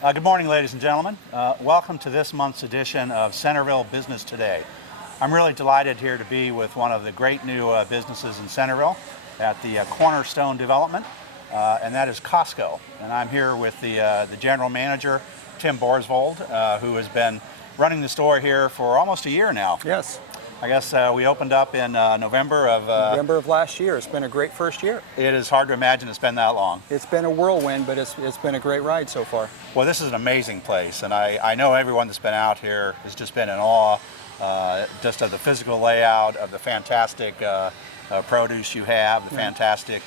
Good morning, ladies and gentlemen. Welcome to this month's edition of Centerville Business Today. I'm really delighted here to be with one of the great new businesses in Centerville at the Cornerstone development, and that is Costco. And I'm here with the general manager, Tim Borsvold, who has been running the store here for almost a year now. Yes. I guess we opened up in November of last year. It's been a great first year. It is hard to imagine it's been that long. It's been a whirlwind, but it's been a great ride so far. Well, this is an amazing place, and I know everyone that's been out here has just been in awe, just of the physical layout, of the fantastic produce you have, the fantastic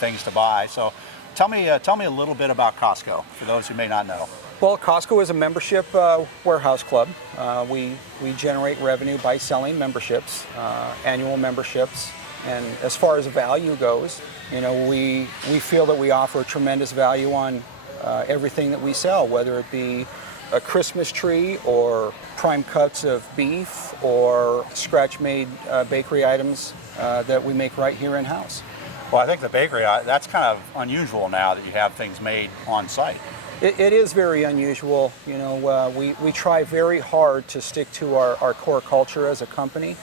things to buy. So tell me a little bit about Costco, for those who may not know. Well, Costco is a membership warehouse club. We generate revenue by selling memberships, annual memberships. And as far as value goes, we feel that we offer tremendous value on everything that we sell, whether it be a Christmas tree or prime cuts of beef or scratch-made bakery items that we make right here in-house. Well, I think the bakery, that's kind of unusual now that you have things made on site. It is very unusual. We try very hard to stick to our core culture as a company.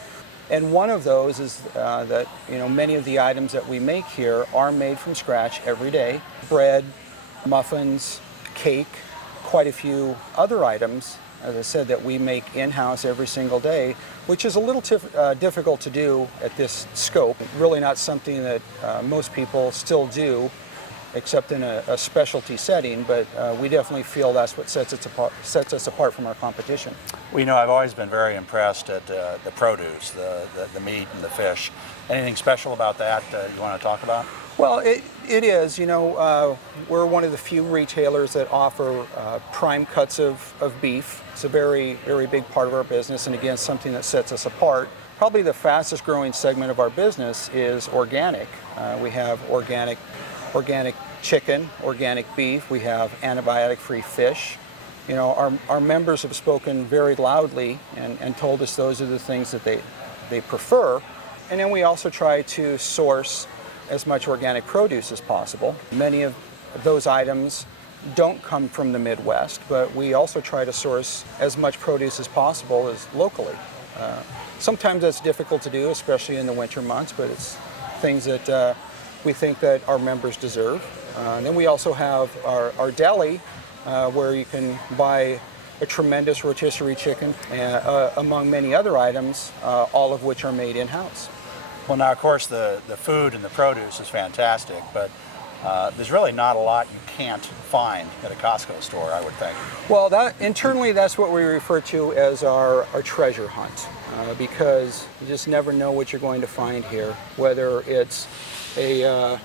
And one of those is that many of the items that we make here are made from scratch every day. Bread, muffins, cake, quite a few other items, as I said, that we make in-house every single day, which is a little difficult to do at this scope. Really not something that most people still do, except in a specialty setting, but we definitely feel that's what sets us apart from our competition. Well, I've always been very impressed at the produce, the meat and the fish. Anything special about that you want to talk about? Well, it is. We're one of the few retailers that offer prime cuts of beef. It's a very, very big part of our business, and again, something that sets us apart. Probably the fastest growing segment of our business is organic. We have organic chicken, organic beef. We have antibiotic-free fish. Our members have spoken very loudly and told us those are the things that they prefer. And then we also try to source as much organic produce as possible. Many of those items don't come from the Midwest, but we also try to source as much produce as possible as locally. Sometimes that's difficult to do, especially in the winter months, but it's things that we think that our members deserve. And then we also have our deli, where you can buy a tremendous rotisserie chicken, among many other items, all of which are made in-house. Well, now, of course, the food and the produce is fantastic, but there's really not a lot you can't find at a Costco store, I would think. Well, internally, that's what we refer to as our treasure hunt, because you just never know what you're going to find here, whether it's a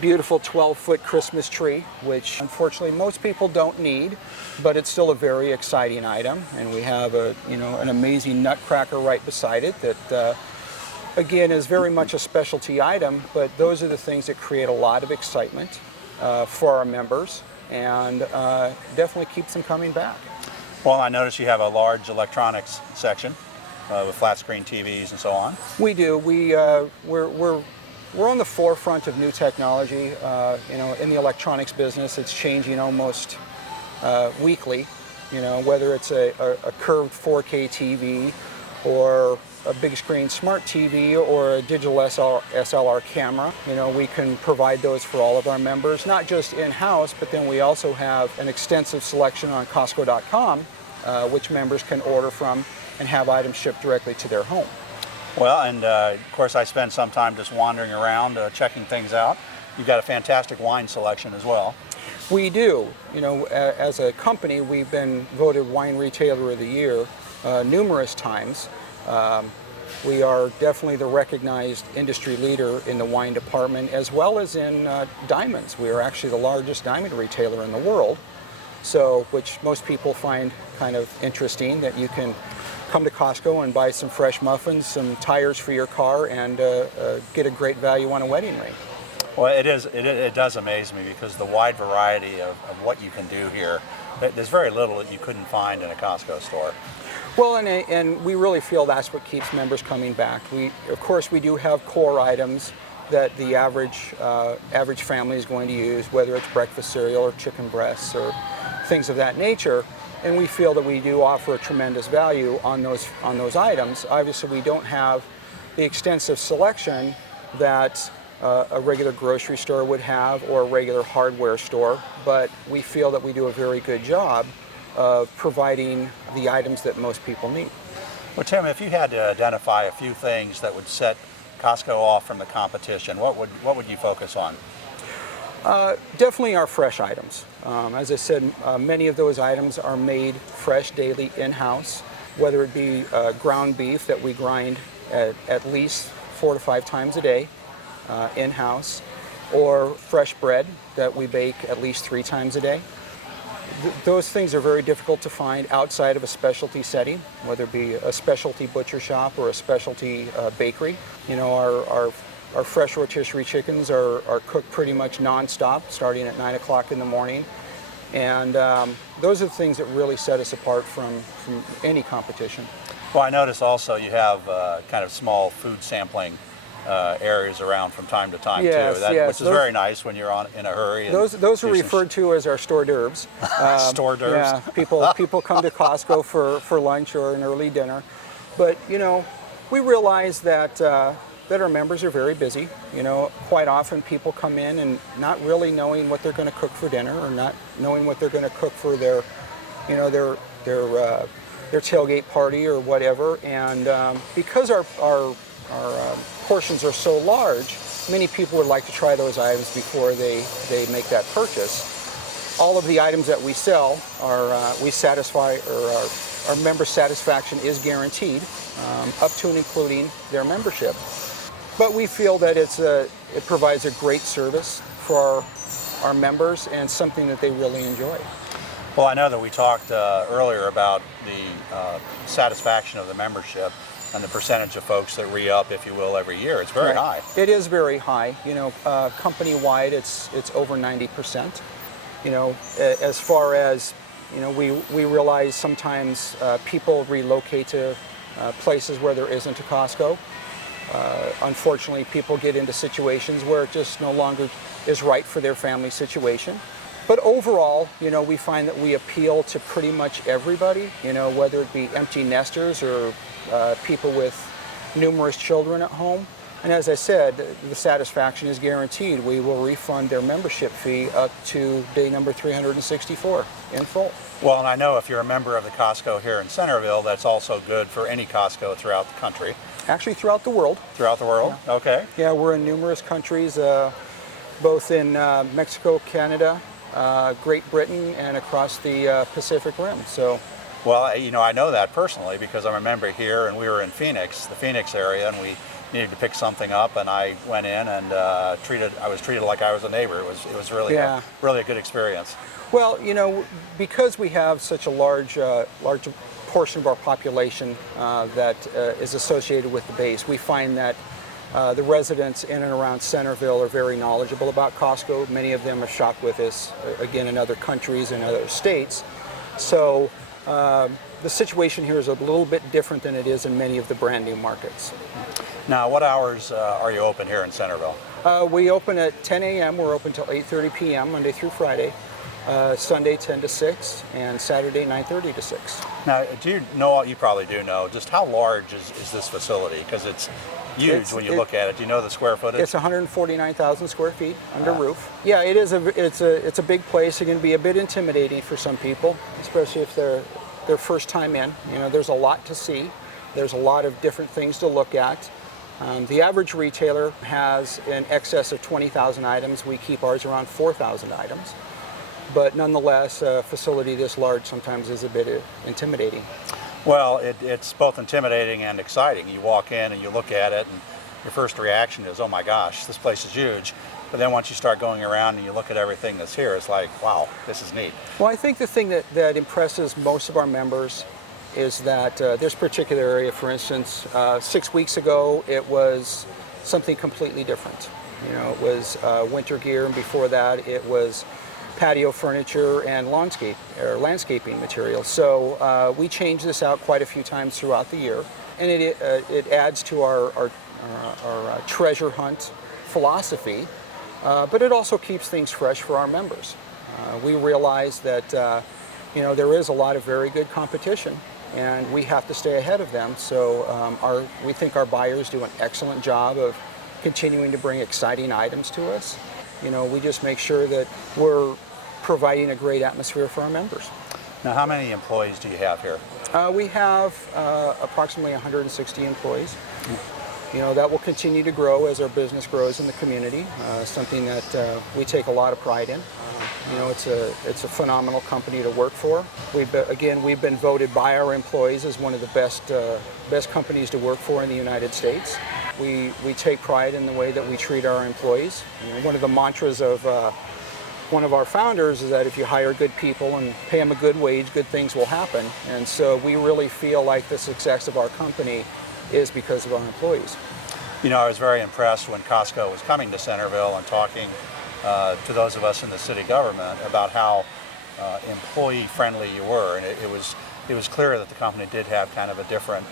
beautiful 12-foot Christmas tree, which unfortunately most people don't need, but it's still a very exciting item. And we have an amazing nutcracker right beside it that again is very much a specialty item, but those are the things that create a lot of excitement for our members and definitely keeps them coming back. Well, I notice you have a large electronics section with flat screen TVs and so on. We do. We're on the forefront of new technology. In the electronics business, it's changing almost weekly. Whether it's a curved 4K TV or a big screen smart TV or a digital SLR camera. We can provide those for all of our members, not just in-house, but then we also have an extensive selection on Costco.com, which members can order from and have items shipped directly to their home. Well, and of course I spend some time just wandering around, checking things out. You've got a fantastic wine selection as well. We do. As a company, we've been voted Wine Retailer of the Year numerous times. We are definitely the recognized industry leader in the wine department, as well as in diamonds. We are actually the largest diamond retailer in the world, which most people find kind of interesting, that you can come to Costco and buy some fresh muffins, some tires for your car, and get a great value on a wedding ring. Well, it does amaze me, because the wide variety of what you can do here, there's very little that you couldn't find in a Costco store. Well, and we really feel that's what keeps members coming back. Of course, we do have core items that the average family is going to use, whether it's breakfast cereal or chicken breasts or things of that nature. And we feel that we do offer a tremendous value on those items. Obviously, we don't have the extensive selection that a regular grocery store would have or a regular hardware store, but we feel that we do a very good job of providing the items that most people need. Well, Tim, if you had to identify a few things that would set Costco off from the competition, what would you focus on? Definitely our fresh items. As I said, many of those items are made fresh daily in-house, whether it be ground beef that we grind at least 4 to 5 times a day in-house, or fresh bread that we bake at least 3 times a day. Those things are very difficult to find outside of a specialty setting, whether it be a specialty butcher shop or a specialty bakery. You know, our fresh rotisserie chickens are cooked pretty much non-stop, starting at 9 o'clock in the morning. And those are the things that really set us apart from any competition. Well, I notice also you have kind of small food sampling areas around from time to time, yes, too, yes. which is very nice when you're in a hurry. And those are referred to as our store d'oeuvres. Store d'oeuvres. Yeah, people come to Costco for lunch or an early dinner. But, you know, we realize that our members are very busy. You know, quite often people come in and not really knowing what they're going to cook for dinner, or not knowing what they're going to cook for their tailgate party or whatever. And because our portions are so large, many people would like to try those items before they make that purchase. All of the items that we sell our member satisfaction is guaranteed, up to and including their membership. But we feel that it provides a great service for our members and something that they really enjoy. Well, I know that we talked earlier about the satisfaction of the membership and the percentage of folks that re-up, if you will, every year. It's very high. It is very high. You know, company-wide, it's over 90%. You know, as far as, you know, we realize sometimes people relocate to places where there isn't a Costco. Unfortunately, people get into situations where it just no longer is right for their family situation. But overall, you know, we find that we appeal to pretty much everybody, you know, whether it be empty nesters or people with numerous children at home. And as I said, the satisfaction is guaranteed. We will refund their membership fee up to day number 364 in full. Well, and I know if you're a member of the Costco here in Centerville, that's also good for any Costco throughout the country. Actually, throughout the world. Throughout the world? Yeah. Okay. Yeah, we're in numerous countries, both in Mexico, Canada, Great Britain, and across the Pacific Rim. So. Well, you know, I know that personally because I'm a member here, and we were in Phoenix, the Phoenix area, and we needed to pick something up, and I went in and I was treated like I was a neighbor. It was really really a good experience. Well, you know, because we have such a large portion of our population that is associated with the base, we find that the residents in and around Centerville are very knowledgeable about Costco. Many of them have shopped with us, again, in other countries and other states. So the situation here is a little bit different than it is in many of the brand new markets. Now, what hours are you open here in Centerville? We open at 10 a.m. We're open till 8:30 p.m. Monday through Friday. Sunday 10 to 6 and Saturday 9:30 to 6. Now, do you know, you probably do know, just how large is this facility? Because it's huge when you look at it. Do you know the square footage? It's 149,000 square feet under roof. Yeah, it's a big place. It can be a bit intimidating for some people, especially if they're their first time in. You know, there's a lot to see. There's a lot of different things to look at. The average retailer has in excess of 20,000 items. We keep ours around 4,000 items. But nonetheless, a facility this large sometimes is a bit intimidating. Well, it's both intimidating and exciting. You walk in and you look at it, and your first reaction is, oh my gosh, this place is huge. But then once you start going around and you look at everything that's here, it's like, wow, this is neat. Well, I think the thing that impresses most of our members is that this particular area, for instance, 6 weeks ago, it was something completely different. You know, it was winter gear, and before that, it was patio furniture and landscaping materials. So we change this out quite a few times throughout the year, and it adds to our treasure hunt philosophy, but it also keeps things fresh for our members. We realize that there is a lot of very good competition, and we have to stay ahead of them. So we think our buyers do an excellent job of continuing to bring exciting items to us. We just make sure that we're providing a great atmosphere for our members. Now, how many employees do you have here? We have approximately 160 employees. That will continue to grow as our business grows in the community, something that we take a lot of pride in. It's a phenomenal company to work for. We've been voted by our employees as one of the best companies to work for in the United States. We take pride in the way that we treat our employees. One of the mantras of one of our founders is that if you hire good people and pay them a good wage, good things will happen. And so we really feel like the success of our company is because of our employees. I was very impressed when Costco was coming to Centerville and talking to those of us in the city government about how employee-friendly you were, and it was clear that the company did have kind of a different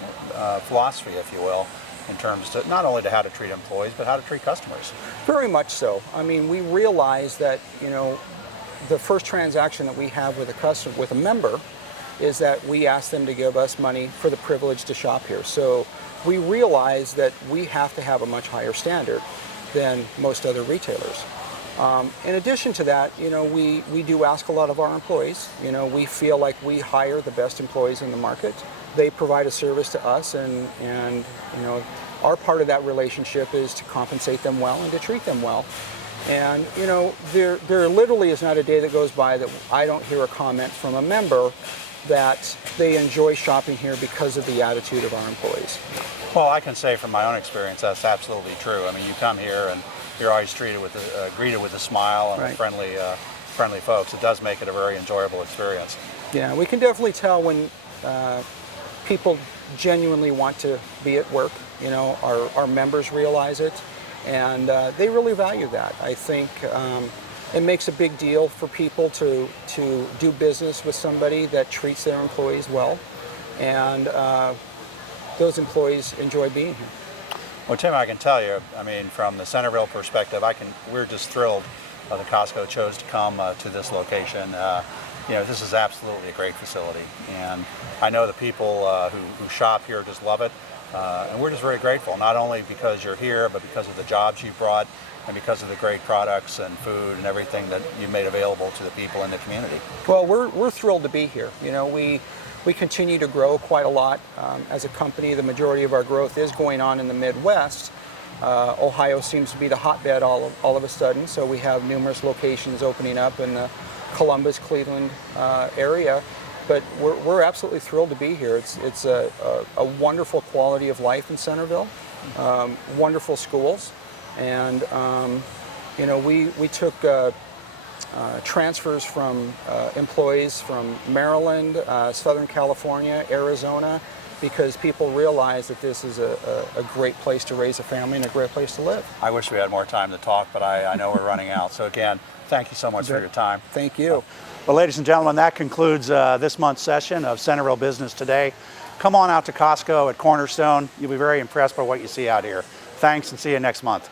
philosophy, if you will, in terms of not only to how to treat employees, but how to treat customers. Very much so. I mean, we realize that the first transaction that we have with a customer, with a member, is that we ask them to give us money for the privilege to shop here. So we realize that we have to have a much higher standard than most other retailers. In addition to that, we do ask a lot of our employees. We feel like we hire the best employees in the market. They provide a service to us, and our part of that relationship is to compensate them well and to treat them well. And there literally is not a day that goes by that I don't hear a comment from a member that they enjoy shopping here because of the attitude of our employees. Well, I can say from my own experience that's absolutely true. I mean, you come here and you're always greeted with a smile and Right. friendly folks. It does make it a very enjoyable experience. Yeah, we can definitely tell when people genuinely want to be at work. Our members realize it, and they really value that. I think it makes a big deal for people to do business with somebody that treats their employees well, and those employees enjoy being here. Well, Tim, I can tell you, I mean, from the Centerville perspective, we're just thrilled that Costco chose to come to this location. This is absolutely a great facility, and I know the people who shop here just love it, and we're just very grateful, not only because you're here, but because of the jobs you brought and because of the great products and food and everything that you made available to the people in the community. Well, we're thrilled to be here. We continue to grow quite a lot as a company. The majority of our growth is going on in the Midwest. Ohio seems to be the hotbed all of a sudden, so we have numerous locations opening up in the Columbus, Cleveland area. But we're absolutely thrilled to be here. It's a wonderful quality of life in Centerville, wonderful schools, and we took transfers from employees from Maryland, Southern California, Arizona, because people realize that this is a great place to raise a family and a great place to live. I wish we had more time to talk, but I know we're running out. So again, thank you so much for your time. Thank you. Well, ladies and gentlemen, that concludes this month's session of Centerville Business Today. Come on out to Costco at Cornerstone. You'll be very impressed by what you see out here. Thanks, and see you next month.